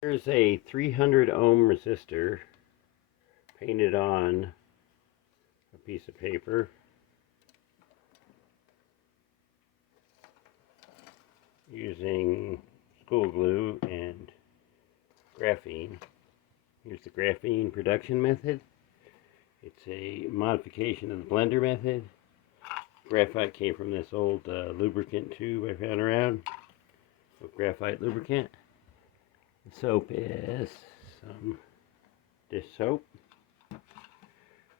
Here's a 300 ohm resistor painted on a piece of paper using school glue and graphene. Here's the graphene production method. It's a modification of the blender method. Graphite came from this old lubricant tube I found around. Graphite lubricant. The soap is some dish soap.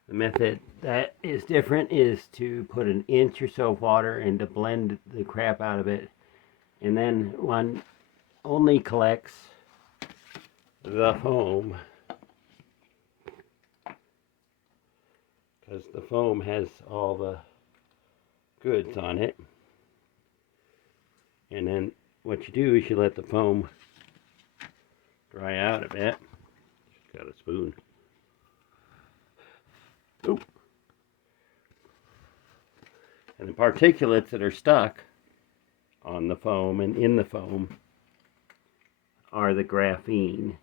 The method that is different is to put an inch or so of water and to blend the crap out of it, and then one only collects the foam, because the foam has all the goods on it. And then what you do is you let the foam dry out a bit. Just got a spoon. Oop. And the particulates that are stuck on the foam and in the foam are the graphene,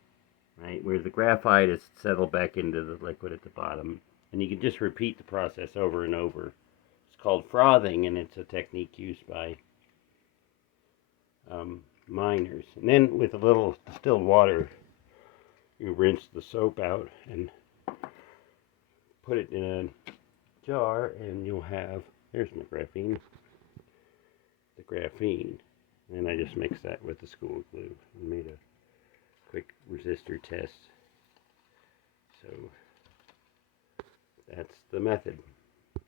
right? Where the graphite is settled back into the liquid at the bottom. And you can just repeat the process over and over. It's called frothing, and it's a technique used by miners. And then with a little distilled water, you rinse the soap out and put it in a jar, and you'll have, there's my graphene, the graphene. And I just mixed that with the school glue and made a quick resistor test. So that's the method.